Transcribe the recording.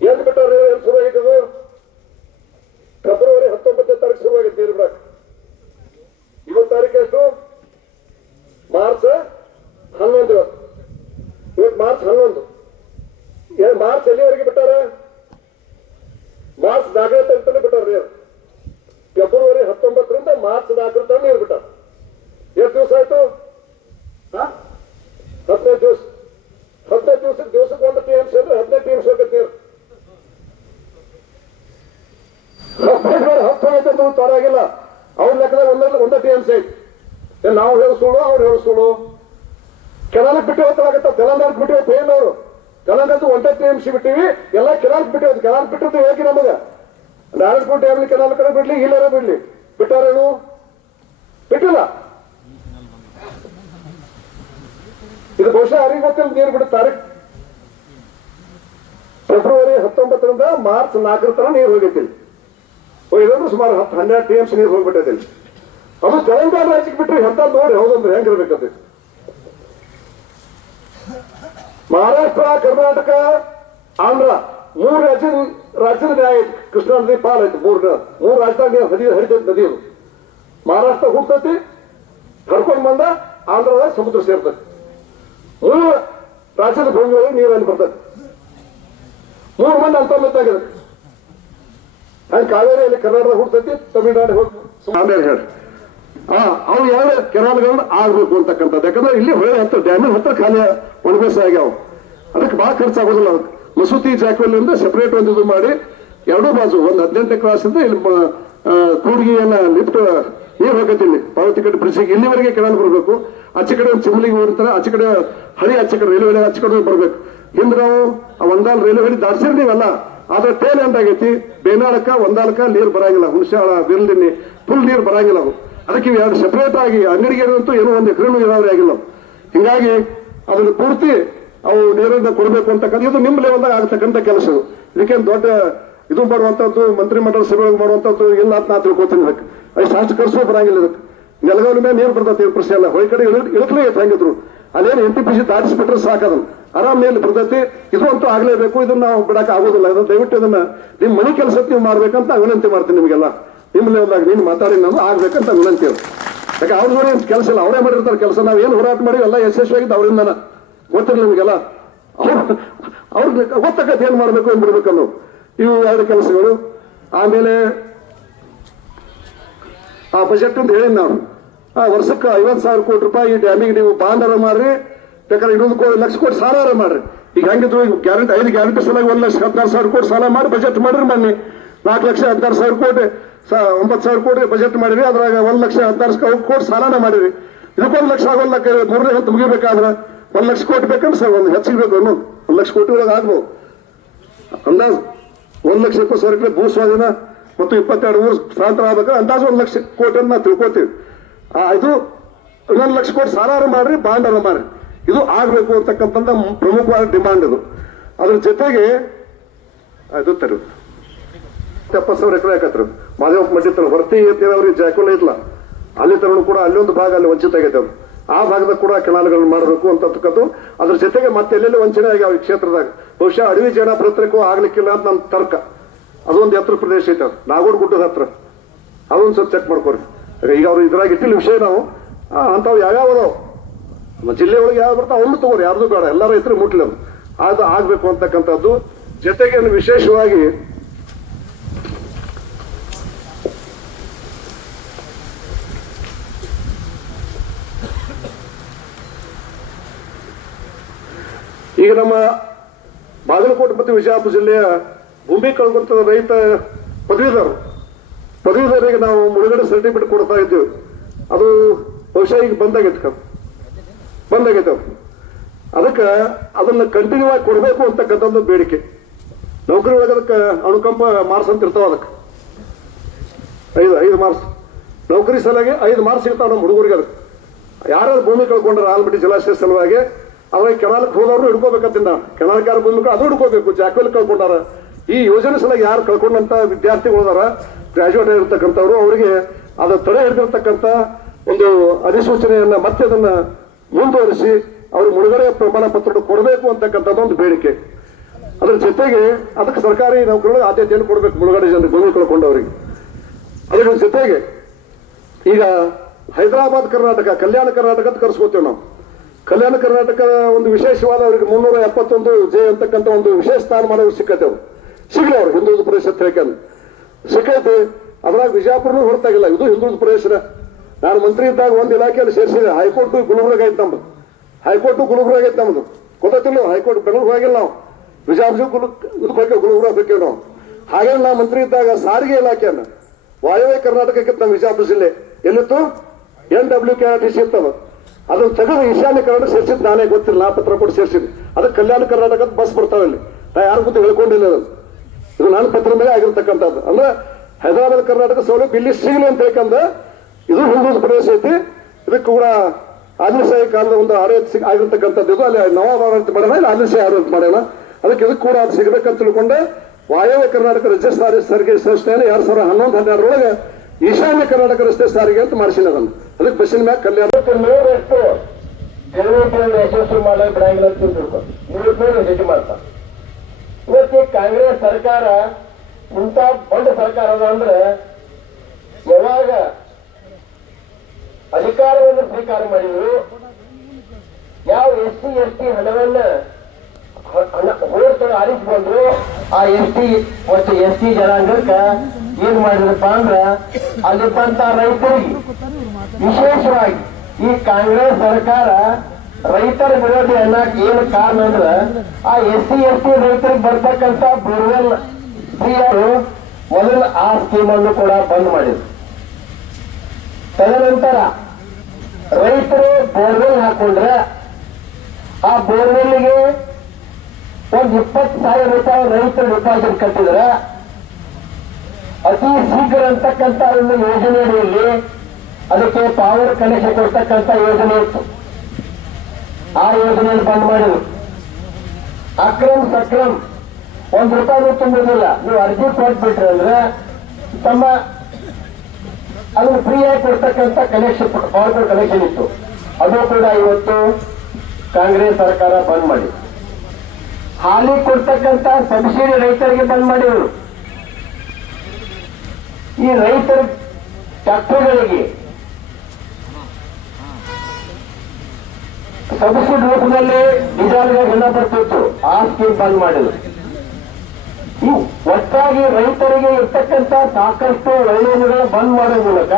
ಎಲ್ಲಿ ಬಿಟ್ಟಾರ ಎಲ್ಲಿ ಆಗಿದ್ದು ಫೆಬ್ರವರಿ ಹತ್ತೊಂಬತ್ತನೇ ತಾರೀಕು ಶುರುವಾಗಿದೆ ನೀರು ಬಿಡಕ್ ಇವತ್ತು ತಾರೀಕು ಎಷ್ಟು? ಮಾರ್ಚ್ ಹನ್ನೊಂದು. ಇವತ್ತು ಇವತ್ತು ಮಾರ್ಚ್ ಹನ್ನೊಂದು. ಮಾರ್ಚ್ ಎಲ್ಲಿವರೆಗೆ ಬಿಟ್ಟಾರ? ಮಾರ್ಚ್ ನಾಲ್ಕನೇ ತಾರೀಕು ಬಿಟ್ಟಾರ ನೀರು. ಫೆಬ್ರವರಿ ಹತ್ತೊಂಬತ್ತರಿಂದ ಮಾರ್ಚ್ ನಾಲ್ಕರ ತನಕ ನೀರು ಬಿಟ್ಟಾರ. ಎಷ್ಟು ದಿವಸ ಆಯ್ತು? ಹದಿನೈದು ದಿವಸ. ಹದಿನೈದು ದಿವಸಕ್ಕೆ ದಿವಸಕ್ಕೆ ಒಂದು ಟಿ ಎಂ ಸಿ ಅಂದ್ರೆ ಹದಿನೈದು ಟಿ ಎಂ ಸಿ ಹೋಗತ್ತೆ ನೀರು ಹದಿನೈದು ಬೇರೆ ಅಂತ ತೋರಾಗಿಲ್ಲ. ಅವ್ರ ಲೆಕ್ಕದಾಗ ಒಂದೇ ಒಂದೇ ಟಿ ಎಂ ಸಿ ನಾವು ಹೇಳಿಸ್ಕೊಳ್ಳು ಅವ್ರು ಹೇಳಿಸ್ಕೊಳ್ಳು. ಕೆನಾಲಕ್ಕೆ ಬಿಟ್ಟು ಹೋಗ್ತಾಗತ್ತ ತೆಲಂಗಾಣಕ್ಕೆ ಬಿಟ್ಟು ಹೋಗ್ತಾ ಏನು ಅವರು? ತೆಲಂಗಾಣದ್ದು ಒಂದೇ ಟಿ ಎಂ ಸಿ ಬಿಟ್ಟಿವಿ. ಎಲ್ಲ ಕೆನಾಲ್ಕ್ ಬಿಟ್ಟು ಹೋದ್ ಕೆನಾಲ್ ಬಿಟ್ಟಿದ್ದು ಹೇಗೆ ನಮಗ? ನಾರಾಯಣಪುರ ಡ್ಯಾಮ್ಲಿ ಕೆನಾಲ್ ಕಡೆ ಬಿಡ್ಲಿ ಇಲ್ಲಾರ ಬಿಡ್ಲಿ. ಬಿಟ್ಟಾರೇನು? ಬಿಟ್ಟಿಲ್ಲ. ಇದು ಬಹುಶಃ ಯಾರಿಗೆ ಗೊತ್ತಿಲ್ಲ, ನೀರು ಬಿಡುತ್ತಾರೆ. ಫೆಬ್ರವರಿ ಹತ್ತೊಂಬತ್ತರಿಂದ ಮಾರ್ಚ್ ನಾಲ್ಕರ ತನಕ ನೀರು ಹೋಗೈತಿ ಹೋಗಿದ್ರೆ ಸುಮಾರು ಹತ್ತು, ಹನ್ನೆರಡು ಟಿ ಎಂ ಸಿ ನೀರು ಹೋಗ್ಬಿಟ್ಟೈತಿ ಅದು ತೆಲಂಗಾಣ ರಾಜ್ಯಕ್ಕೆ ಬಿಟ್ಟರೆ ಎಂತ ನೋಡಿ, ಹೌದಂದ್ರೆ ಹೆಂಗಿರ್ಬೇಕದು ಮಹಾರಾಷ್ಟ್ರ, ಕರ್ನಾಟಕ, ಆಂಧ್ರ, ಮೂರು ರಾಜ್ಯದ ರಾಜ್ಯದ ನ್ಯಾಯ ಐತಿ. ಕೃಷ್ಣಾ ನದಿ, ಪಾಲ್ ಐತಿ. ಮೂರು ಮೂರು ರಾಜ್ಯದಾಗ ನೀರು ಹರಿದ ಹರಿತೈತಿ ನದಿ ಅದು ಮಹಾರಾಷ್ಟ್ರ ಹುಡ್ತೈತಿ ಹರ್ಕೊಂಡ್ ಬಂದ ಆಂಧ್ರದಾಗ ಸಮುದ್ರ ಸೇರ್ತೈತಿ. ಮೂರು ರಾಜ್ಯದ ಭೂಮಿ ಒಳಗೆ ನೀರು ಅಲ್ಲಿ ಬರ್ತೈತಿ. ಮೂರು ಮಂದಿ ಅಂತರ್ಗತಾಗಿದೆ ಹಂಗೆ ಕಾವೇರಿಯಲ್ಲಿ ಕರ್ನಾಟಕ ಹುಡ್ತೈತಿ ತಮಿಳುನಾಡು ಹೋಗಿ ಆಮೇಲೆ ಹೇಳಿ. ಅವು ಯಾವ ಕೆನಾಲ್ಗಳನ್ನ ಆಗ್ಬೇಕು ಅಂತಕ್ಕಂಥದ್ದು? ಯಾಕಂದ್ರೆ ಇಲ್ಲಿ ಹೊಳೆ ಹತ್ರ ಡ್ಯಾಮಿನ ಹತ್ರ ಖಾಲಿ ಒಣಬೇಸ ಆಗ್ಯಾವ. ಅದಕ್ಕೆ ಭಾಳ ಖರ್ಚಾಗೋದಿಲ್ಲ ಅದಕ್ಕೆ ಮಸೂತಿ ಜಾಕವಲ್ಲಿಂದ ಸೆಪರೇಟ್ ಒಂದು ಇದು ಮಾಡಿ ಎರಡೂ ಬಾಜು, ಒಂದು ಹದಿನೆಂಟನೇ ಕ್ಲಾಸ್ ಇಂದ ಇಲ್ಲಿ ಕೂಡಿಗೆಯನ್ನ ಲಿಫ್ಟ್ ನೀರು ಹೋಗತ್ತೆ ಇಲ್ಲಿ. ಪಾವತಿ ಕಡೆ ಬ್ರಿಡ್ಜಿಗೆ ಇಲ್ಲಿವರೆಗೆ ಕೆನಾಲ್ ಬರಬೇಕು. ಆಚೆ ಕಡೆ ಒಂದು ಚಿಮ್ಲಿಗೆ ಹೋಗ್ತಾರೆ ಆಚೆ ಕಡೆ ಹಳಿ, ಆಚೆ ಕಡೆ ರೈಲ್ವೆ ಆಚೆ ಕಡೆ ಬರಬೇಕು. ಹಿಂದೆ ನಾವು ಆ ಒಂದಾಲ್ ರೈಲ್ವೆ ಹಳಿ ದಾಟ್ಸಿರ್ ನೀವಲ್ಲ ಆದ್ರೆ ಟೇಲ್ ಎಂಡ್ ಆಗೈತಿ ಬೇನಾಳಕ ಒಂದಾಳಕ ನೀರು ಬರಂಗಿಲ್ಲ. ಹುಣಸಾಳ ಬಿರ್ಲಿನಿ ಫುಲ್ ನೀರು ಬರಂಗಿಲ್ಲ ಅವು. ಅದಕ್ಕೆ ಎರಡು ಸೆಪರೇಟ್ ಆಗಿ ಅಂಗಡಿಗೆ ಏನೋ ಒಂದು ಎಕರೆ ನೀರಾವರಿ ಆಗಿಲ್ಲ. ಹಿಂಗಾಗಿ ಅದನ್ನು ಪೂರ್ತಿ ಅವು ನೀರನ್ನು ಕೊಡಬೇಕು ಅಂತಕ್ಕಂಥ ಇದು ನಿಮ್ಮ ಲೆವೆಲ್ದಾಗ ಆಗತಕ್ಕಂಥ ಕೆಲಸ ಇದು. ಇದಕ್ಕೇನು ದೊಡ್ಡ ಇದು ಮಾಡುವಂಥದ್ದು, ಮಂತ್ರಿ ಮಂಡಲ ಮಾಡುವಂಥದ್ದು ಇಲ್ಲ ಅಂತ ನಾ ತಿಳ್ಕೊತೀನಿ ಇದಕ್ಕೆ. ಅಷ್ಟು ಖರ್ಚು ಬರಂಗಿಲ್ಲ ಇದಕ್ಕೆ. ನೆಲಗೌಲ ಮೇಲೆ ನೀರು ಬರ್ತದೆ ಪ್ರಶ್ನೆ ಅಲ್ಲ ಹೊಳಿ ಕಡೆ ಇಳಕ್- ಇಳಕ್ಲೇ ಹೆಂಗಿದ್ರು. ಅಲ್ಲೇನು ಎನ್ ಟಿ ಪಿ ಸಿ ದಾಟಿಸ್ಬಿಟ್ರೆ ಸಾಕದನ್ನು ಆರಾಮ ಮೇಲೆ ಬರ್ತೈತಿ. ಇದು ಅಂತೂ ಆಗ್ಲೇಬೇಕು. ಇದನ್ನ ನಾವು ಬಿಡಕ್ಕೆ ಆಗೋದಿಲ್ಲ. ಇದನ್ನ ದಯವಿಟ್ಟು ಇದನ್ನ ನಿಮ್ಮ ಮನೆ ಕೆಲಸ ನೀವು ಮಾಡ್ಬೇಕಂತ ವಿನಂತಿ ಮಾಡ್ತೀನಿ ನಿಮಗೆಲ್ಲ. ನಿಮ್ಮ ಲೆವೆಲ್ದಾಗ ನೀನು ಮಾತಾಡಿ ನಾನು ಆಗ್ಬೇಕಂತ ವಿನಂತಿ ಅವ್ರು ಯಾಕೆ ಅವ್ರ ನೋಡಿ ಕೆಲಸ ಇಲ್ಲ. ಅವರೇ ಮಾಡಿರ್ತಾರೆ ಕೆಲಸ. ನಾವು ಏನು ಹೋರಾಟ ಮಾಡಿ ಎಲ್ಲ ಯಶಸ್ವಿಯಾಗಿದ್ದು ಅವರಿಂದ ಗೊತ್ತಿರಲಿ ನಿಮಗೆಲ್ಲ? ಅವ್ರು ಅವ್ರಿಗೆ ಗೊತ್ತಾಗತ್ತೆ ಏನು ಮಾಡಬೇಕು, ಏನ್ ಬಿಡ್ಬೇಕು ಅನ್ನೋ ಇವು ಎರಡು ಕೆಲಸಗಳು. ಆಮೇಲೆ ಆ ಬಜೆಟ್ ಅಂತ ಹೇಳಿ ನಾವು ಆ ವರ್ಷಕ್ಕೆ ಐವತ್ತು ಸಾವಿರ ಕೋಟಿ ರೂಪಾಯಿ ಡ್ಯಾಮಿಗೆ ನೀವು ಬಾಂಡರ ಮಾಡ್ರಿ. ಬೇಕಾದ್ರೆ ಇನ್ನೊಂದು ಲಕ್ಷ ಕೋಟಿ ಸಾಲ ಮಾಡ್ರಿ. ಈಗ ಹೆಂಗಿದ್ರು ಈಗ ಗ್ಯಾರಂಟಿ ಐದು ಗ್ಯಾರಂಟಿ ಸಲ ಒಂದು ಲಕ್ಷ, ಹದಿನಾರು ಸಾವಿರ ಕೋಟಿ ಸಾಲ ಮಾಡಿ ಬಜೆಟ್ ಮಾಡ್ರಿ ಮನ್ನಿ. ನಾಲ್ಕು ಲಕ್ಷ, ಹದಿನಾರು ಸಾವಿರ ಕೋಟಿ ಒಂಬತ್ತು ಸಾವಿರ ಕೋಟಿ ಬಜೆಟ್ ಮಾಡಿರಿ. ಅದ್ರಾಗ ಒಂದು ಲಕ್ಷ, ಹದಿನಾರು ಕೋಟಿ ಸಾಲನ ಮಾಡಿರಿ. ಇದಕ್ಕೊಂದು ಲಕ್ಷ ಆಗೋಲ್ಲ ಮೂರನೇ ಹತ್ತು ಮುಗಿಬೇಕಾದ್ರೆ ಒಂದು ಲಕ್ಷ ಕೋಟಿ ಬೇಕಂದ್ರೆ ಸರ್, ಒಂದು ಹೆಚ್ಚಿಗೆ ಬೇಕು ಒಂದು ಒಂದ್ ಲಕ್ಷ ಕೋಟಿ ಒಳಗೆ ಆಗ್ಬೋದು. ಅಂದಾಜು ಒಂದು ಲಕ್ಷ ಇಪ್ಪತ್ತು ಸಾವಿರ ರೂಪಾಯಿ ಭೂ ಸ್ವಾಧೀನ ಮತ್ತು ಇಪ್ಪತ್ತೆರಡು ಮೂರು ಸ್ಥಳಾಂತರ ಆಗ್ಬೇಕಾದ್ರೆ ಅಂದಾಜು ಒಂದು ಲಕ್ಷ ಕೋಟಿ ಅಂತ ನಾವು ತಿಳ್ಕೊತೀವಿ. ಇದು ಇನ್ನೊಂದು ಲಕ್ಷ ಕೋಟಿ ಸಾಲಾರು ಮಾಡ್ರಿ ಬಾಂಡರ ಮಾಡ್ರಿ ಇದು ಆಗಬೇಕು ಅಂತಕ್ಕಂಥ ಪ್ರಮುಖವಾದ ಡಿಮಾಂಡ್ ಇದು. ಅದ್ರ ಜೊತೆಗೆ ಅದು ತರು ಎಪ್ಪತ್ತು ಸಾವಿರ ಎಕರೆ ಹಾಕತ್ರು ಮಾದೇವಪ್ಪ ಮಡ್ಡಿ ತರ ಹೊರತಿ ಅವ್ರಿಗೆ ಜಾಕೋಲ ಇಲ್ಲ. ಅಲ್ಲಿ ತರನು ಕೂಡ ಅಲ್ಲೊಂದು ಭಾಗ ಅಲ್ಲಿ ವಂಚಿತ ಆಗೈತೆ ಅದು ಆ ಭಾಗದಾಗ ಕೂಡ ಕೆನಾಲ್ಗಳನ್ನ ಮಾಡಬೇಕು ಅಂತಕ್ಕದ್ದು ಅದ್ರ ಜೊತೆಗೆ ಮತ್ತೆ ಎಲ್ಲೆಲ್ಲಿ ವಂಚನೆ ಆಗಿ ಈ ಕ್ಷೇತ್ರದಾಗ? ಬಹುಶಃ ಅಡವಿ ಜನ ಪ್ರತ್ರಕ್ಕೂ ಆಗ್ಲಿಕ್ಕಿಲ್ಲ ಅಂತ ನನ್ನ ತರ್ಕ. ಅದೊಂದು ಎತ್ತರ ಪ್ರದೇಶ ಐತೆ ನಾಗೋಡ್ ಗುಡ್ಡದ ಹತ್ರ. ಅದೊಂದು ಸ್ವಲ್ಪ ಚೆಕ್ ಮಾಡ್ಕೊರಿ. ಈಗ ಅವ್ರು ಇದ್ರಾಗ ಇಟ್ಟಿಲ್ಲ ವಿಷಯ ನಾವು. ಅಂಥವು ಯಾವ್ಯಾವ ಅದಾವ? ನಮ್ಮ ಜಿಲ್ಲೆ ಒಳಗೆ ಯಾವ್ದು ಬರ್ತಾವ? ಅವನು ತಗೋರಿ ಯಾರ್ದು ಬೇಡ. ಎಲ್ಲ ಇದ್ರೆ ಮುಟ್ಲಿ ಅದು ಅದು ಆಗ್ಬೇಕು ಅಂತಕ್ಕಂಥದ್ದು. ಜೊತೆಗೆ ವಿಶೇಷವಾಗಿ ಈಗ ನಮ್ಮ ಬಾಗಲಕೋಟೆ ಮತ್ತು ವಿಜಯಪುರ ಜಿಲ್ಲೆಯ ಭೂಮಿ ಕಳ್ಕೊಂತ ರೈತ ಪದವೀಧರರು ಪದವೀಧರಿಗೆ ನಾವು ಮುಳುಗಡೆ ಸರ್ಟಿಫಿಕೇಟ್ ಕೊಡ್ತಾ ಇದ್ದೇವೆ. ಅದು ಬಹುಶಃ ಈಗ ಬಂದಾಗೈತೆ ಕಮ್ ಬಂದಾಗೈತೆ ಅದಕ್ಕೆ ಅದನ್ನು ಕಂಟಿನ್ಯೂ ಆಗಿ ಕೊಡಬೇಕು ಅಂತಕ್ಕಂಥದ್ದು ಬೇಡಿಕೆ. ನೌಕರಿ ಒಳಗೆ ಅದಕ್ಕೆ ಅನುಕಂಪ ಮಾರ್ಸ್ ಅಂತ ಇರ್ತಾವ ಅದಕ್ಕೆ. ಐದು ಐದು ಮಾರ್ಸ್ ನೌಕರಿ ಸಲುವಾಗಿ ಐದು ಮಾರ್ಸ್ ಇರ್ತಾವ ನಮ್ಮ ಹುಡುಗರಿಗೆ ಅದಕ್ಕೆ. ಯಾರ್ಯಾರು ಭೂಮಿ ಕಳ್ಕೊಂಡ್ರೆ ಆಲ್ಮಟ್ಟಿ ಜಲಾಶಯ ಸಲುವಾಗಿ ಅವಾಗ ಕೆನಾಲಕ್ಕೆ ಹೋದವ್ರು ಹಿಡ್ಕೋಬೇಕಂತ ಕೆನಾಲ್ಕಾರ ಭೂಮಿ ಅದು ಹಿಡ್ಕೋಬೇಕು. ಜಾಕ್ವೆಲ್ ಕಳ್ಕೊಂಡಾರ. ಈ ಯೋಜನೆ ಸಲ ಯಾರು ಕಳ್ಕೊಂಡಂತ ವಿದ್ಯಾರ್ಥಿಗಳು ಅದಾರ ಗ್ರಾಜುಯೇಟ್ ಆಗಿರ್ತಕ್ಕಂಥವ್ರು, ಅವರಿಗೆ ಅದು ತಡೆ ಹಿಡಿದಿರ್ತಕ್ಕಂಥ ಒಂದು ಅಧಿಸೂಚನೆಯನ್ನ ಮತ್ತೆ ಅದನ್ನ ಮುಂದುವರಿಸಿ ಅವ್ರಿಗೆ ಮುಳುಗಡೆ ಪ್ರಮಾಣ ಪತ್ರ ಕೊಡಬೇಕು ಅಂತಕ್ಕಂಥದ್ದು ಒಂದು ಬೇಡಿಕೆ. ಅದ್ರ ಜೊತೆಗೆ ಅದಕ್ಕೆ ಸರ್ಕಾರಿ ನೌಕರರು ಆದ್ಯತೆಯನ್ನು ಕೊಡಬೇಕು ಮುಳುಗಡೆ ಜನರಿಗೆ, ಭೂಮಿ ಕಳ್ಕೊಂಡವರಿಗೆ. ಅದ್ರ ಜೊತೆಗೆ ಈಗ ಹೈದರಾಬಾದ್ ಕರ್ನಾಟಕ, ಕಲ್ಯಾಣ ಕರ್ನಾಟಕ ಅಂತ ಕರೆಸ್ಕೋತೇವೆ ನಾವು. ಕಲ್ಯಾಣ ಕರ್ನಾಟಕ ಒಂದು ವಿಶೇಷವಾದ ಅವರಿಗೆ ಮುನ್ನೂರ ಎಪ್ಪತ್ತೊಂದು ಜೆ ಅಂತಕ್ಕಂಥ ಒಂದು ವಿಶೇಷ ಸ್ಥಾನಮಾನ ಸಿಕ್ಕತ್ತೆ ಅವ್ರು ಸಿಗ್ಲಿ ಅವ್ರು ಹಿಂದೂ ಪರಿಷತ್ ಹೇಳ್ಕೊಂಡು ಸಿಕ್ಕೈತೆ. ಅದ್ರಾಗ ವಿಜಯಪುರನೂ ಹೊರತಾಗಿಲ್ಲ. ಇದು ಹಿಂದೂ ಪ್ರದೇಶ ನಾನು ಮಂತ್ರಿ ಇದ್ದಾಗ ಒಂದು ಇಲಾಖೆಯಲ್ಲಿ ಸೇರಿಸಿದೆ. ಹೈಕೋರ್ಟ್ ಗುಲ್ಬರ್ಗ ಐತೆ ನಮ್ದು. ಹೈಕೋರ್ಟ್ ಗುಲ್ಬರ್ಗ ಐತೆ ನಮ್ದು. ಗೊತ್ತಿಲ್ಲ ಹೈಕೋರ್ಟ್ ಬೆಂಗಳೂರು ಹೋಗಿಲ್ಲ ನಾವು. ವಿಜಯಪುರ ಗುಲ್ ಹೋಗಿ ಗುಲ್ಬರ್ಗ ಹೋಗ್ತೇವೆ ನಾವು. ಹಾಗೆ ನಾ ಮಂತ್ರಿ ಇದ್ದಾಗ ಸಾರಿಗೆ ಇಲಾಖೆಯನ್ನು. ವಾಯವ್ಯ ಕರ್ನಾಟಕಕ್ಕೆ ನಮ್ಮ ವಿಜಯಪುರ ಜಿಲ್ಲೆ ಎಲ್ಲಿತ್ತು? N W K R T C ಇರ್ತದ ಅದನ್ನು ತೆಗೆದು ಈಶಾನ್ಯ ಕರ್ನಾಟಕ ಸೇರಿಸಿದ್ ನಾನೇ. ಗೊತ್ತಿಲ್ಲ. ನಾ ಪತ್ರ ಕೊಟ್ಟು ಸೇರಿಸಿದ್ದೆ. ಅದಕ್ಕೆ ಕಲ್ಯಾಣ ಕರ್ನಾಟಕದ ಬಸ್ ಬರ್ತಾವೆ ಅಲ್ಲಿ ನಾ ಯಾರು ಗೊತ್ತು ಹೇಳ್ಕೊಂಡಿಲ್ಲ ಅದನ್ನು. ಇದು ನನ್ನ ಪತ್ರ ಮೇಲೆ ಆಗಿರ್ತಕ್ಕಂಥದ್ದು. ಅಂದ್ರೆ ಹೈದರಾಬಾದ್ ಕರ್ನಾಟಕ ಸೌಲಭ್ಯ ಇಲ್ಲಿ ಸಿಗಲಿ ಅಂತ ಇದು ಹಿಂದೂ ಪ್ರದೇಶ ಐತಿ. ಇದಕ್ಕೆ ಕೂಡ ಆದಿಲಶಾಹಿ ಕಾಲದ ಒಂದು ಆಡಳಿತ ಆಗಿರ್ತಕ್ಕಂಥದ್ದು ಇದು. ಅಲ್ಲಿ ನವಾಬ್ ಆಡಳಿತ ಮಾಡೋಣ ಇಲ್ಲಿ ಆದಿಲಶಾಹಿ ಆಡಳಿತ ಮಾಡೋಣ ಅದಕ್ಕೆ ಇದಕ್ಕೆ ಕೂಡ ಅದು ಸಿಗಬೇಕಂತ ತಿಳ್ಕೊಂಡೆ. ವಾಯವ್ಯ ಕರ್ನಾಟಕ ರಸ್ತೆ ಸಾರಿಗೆ ಸಾರಿಗೆ ಸಂಸ್ಥೆಯಲ್ಲಿ ಎರಡ್ ಸಾವಿರದ ಹನ್ನೊಂದು ಹನ್ನೆರಡರೊಳಗೆ ಈಶಾನ್ಯ ಕರ್ನಾಟಕ ರಸ್ತೆ ಸಾರಿಗೆ ಅಂತ ಮಾಡಿಸಿನ ಅದನ್ನು. ಅದಕ್ಕೆ ಬಸ್ಸಿನ ಮ್ಯಾಗ ಕಲ್ಯಾಣ ನೂರಷ್ಟು ಬಿಡಂಗಿಲ್ಲ ಅಂತ ತಿಳ್ಕೊಂಡು ನೂರು ಹೆಚ್ಚು ಮಾಡ್ತಾ ಇವತ್ತು ಕಾಂಗ್ರೆಸ್ ಸರ್ಕಾರ ಇಂಥ ಬಂಡ ಸರ್ಕಾರ ಅದ ಅಂದ್ರೆ ಯಾವಾಗ ಅಧಿಕಾರವನ್ನು ಸ್ವೀಕಾರ ಮಾಡಿದ್ರು, ಯಾವ ಎಸ್ ಸಿ, ಎಸ್ ಟಿ ಹಣವನ್ನ ಹೋಡ್ಕೊಂಡು ಆರಿಸಿ ಆ ಎಸ್ ಟಿ ಮತ್ತು ಎಸ್ ಟಿ ಜನಾಂಗಕ್ಕ ಏನ್ ಮಾಡಿದ್ರಪ್ಪ ಅಂದ್ರ ಅಲ್ಲಿದ್ದಂತ ರೈತರಿಗೆ ವಿಶೇಷವಾಗಿ ಈ ಕಾಂಗ್ರೆಸ್ ಸರ್ಕಾರ ರೈತರ ವಿರೋಧಿ ಅನ್ನಕ್ ಏನ್ ಕಾರಣ ಅಂದ್ರ ಆ ಎಸ್ ಸಿ, ಎಸ್ ಟಿ ರೈತರಿಗೆ ಬರ್ತಕ್ಕಂತ ಬೋರ್ವೆಲ್ ಫ್ರೀಯರು ಮೊದಲು ಆ ಸ್ಕೀಮ್ ಅನ್ನು ಕೂಡ ಬಂದ್ ಮಾಡಿದ್ರು. ತದನಂತರ ರೈತರು ಬೋರ್ವೆಲ್ ಹಾಕೊಂಡ್ರೆ ಆ ಬೋರ್ವೆಲ್ಗೆ ಒಂದು ಇಪ್ಪತ್ತು ಸಾವಿರ ರೂಪಾಯಿ ರೈತರು ಡಿಪಾಸಿಟ್ ಕಟ್ಟಿದ್ರೆ ಅತಿ ಶೀಘ್ರ ಅಂತಕ್ಕಂತ ಒಂದು ಯೋಜನೆ ಅದಕ್ಕೆ ಪವರ್ ಕನೆಕ್ಷನ್ ಕೊಡ್ತಕ್ಕಂತ ಯೋಜನೆ ಇತ್ತು. ಆ ಯೋಜನೆಯನ್ನು ಬಂದ್ ಮಾಡಿದ್ರು ಅಕ್ರಮ್ ಸಕ್ರಮ್. ಒಂದ್ ರೂಪಾಯಿ ತುಂಬುದಿಲ್ಲ. ನೀವು ಅರ್ಜಿ ಕೊಟ್ಬಿಟ್ರಿ ಅಂದ್ರೆ ತಮ್ಮ ಅದನ್ನು ಫ್ರೀ ಆಗಿ ಕೊಡ್ತಕ್ಕಂತ ಕನೆಕ್ಷನ್ ಪವರ್ ಕನೆಕ್ಷನ್ ಇತ್ತು. ಅದು ಕೂಡ ಇವತ್ತು ಕಾಂಗ್ರೆಸ್ ಸರ್ಕಾರ ಬಂದ್ ಮಾಡಿ ಹಾಲಿ ಕೊಡ್ತಕ್ಕಂತ ಸಬ್ಸಿಡಿ ರೈತರಿಗೆ ಬಂದ್ ಮಾಡಿದ್ರು. ಈ ರೈತರ ಟ್ರ್ಯಾಕ್ಟರ್ಗಳಿಗೆ ಸಬ್ಸಿಡಿ ರೂಪದಲ್ಲಿ ನಿಜಾಲಿಗೆ ಹಣ ಬರ್ತಿತ್ತು. ಆ ಸ್ಕೀಮ್ ಬಂದ್ ಮಾಡಿದ್ರು. ಒಟ್ಟಾಗಿ ರೈತರಿಗೆ ಇರ್ತಕ್ಕಂಥ ಸಾಕಷ್ಟು ಒಳ್ಳೆಯಗಳನ್ನು ಬಂದ್ ಮಾಡೋ ಮೂಲಕ